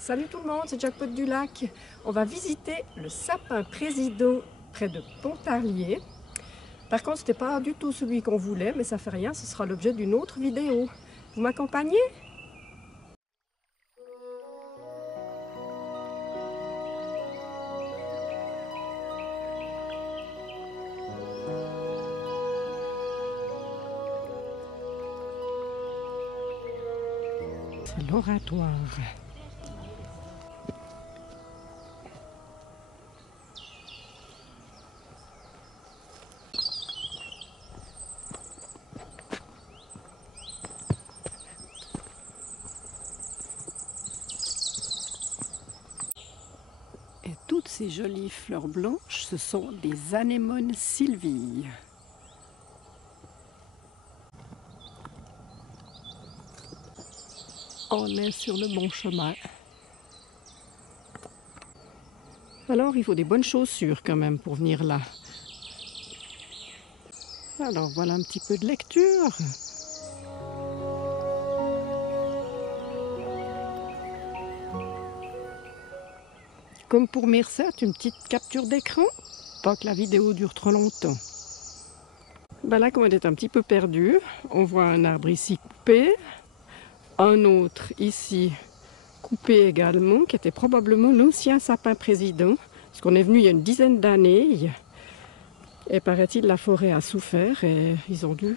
Salut tout le monde, c'est Jackpot du Lac. On va visiter le sapin président près de Pontarlier. Par contre, ce n'était pas du tout celui qu'on voulait, mais ça fait rien, ce sera l'objet d'une autre vidéo. Vous m'accompagnez? C'est l'oratoire. Et toutes ces jolies fleurs blanches, ce sont des anémones sylvie. On est sur le bon chemin. Alors, il faut des bonnes chaussures quand même pour venir là. Alors, voilà un petit peu de lecture. Comme pour mes recettes, une petite capture d'écran, pas que la vidéo dure trop longtemps. Ben là, comme on est un petit peu perdu, on voit un arbre ici coupé, un autre ici coupé également, qui était probablement l'ancien sapin président, parce qu'on est venu il y a une dizaine d'années, et paraît-il la forêt a souffert, et ils ont dû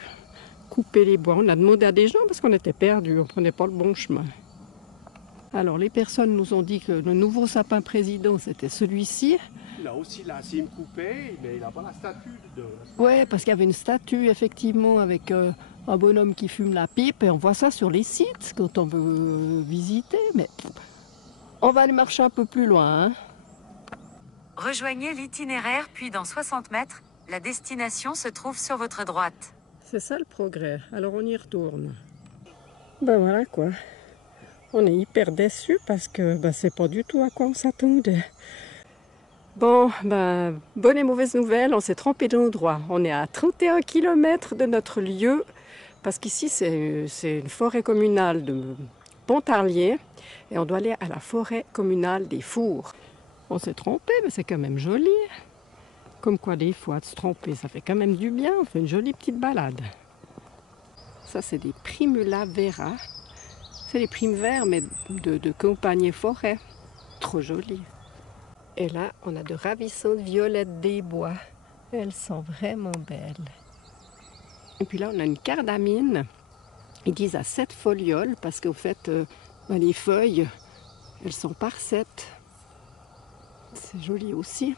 couper les bois. On a demandé à des gens parce qu'on était perdus, on ne prenait pas le bon chemin. Alors les personnes nous ont dit que le nouveau sapin président c'était celui-ci. Il a aussi la cime coupée, mais il n'a pas la statue de... Ouais, parce qu'il y avait une statue effectivement avec un bonhomme qui fume la pipe et on voit ça sur les sites quand on veut visiter. Mais on va aller marcher un peu plus loin. Hein. Rejoignez l'itinéraire, puis dans 60 mètres, la destination se trouve sur votre droite. C'est ça le progrès. Alors on y retourne. Ben voilà quoi. On est hyper déçus parce que c'est pas du tout à quoi on s'attendait. Bon, bonne et mauvaise nouvelle, on s'est trompé d'endroit. On est à 31 km de notre lieu, parce qu'ici c'est une forêt communale de Pontarlier, et on doit aller à la forêt communale des Fours. On s'est trompé, mais c'est quand même joli. Comme quoi des fois, de se tromper, ça fait quand même du bien, on fait une jolie petite balade. Ça c'est des Primula vera. C'est les primes verts, mais de compagnie forêt. Trop joli. Et là, on a de ravissantes violettes des bois. Elles sont vraiment belles. Et puis là, on a une cardamine. Ils disent à 7 folioles, parce qu'au fait, les feuilles, elles sont par 7. C'est joli aussi.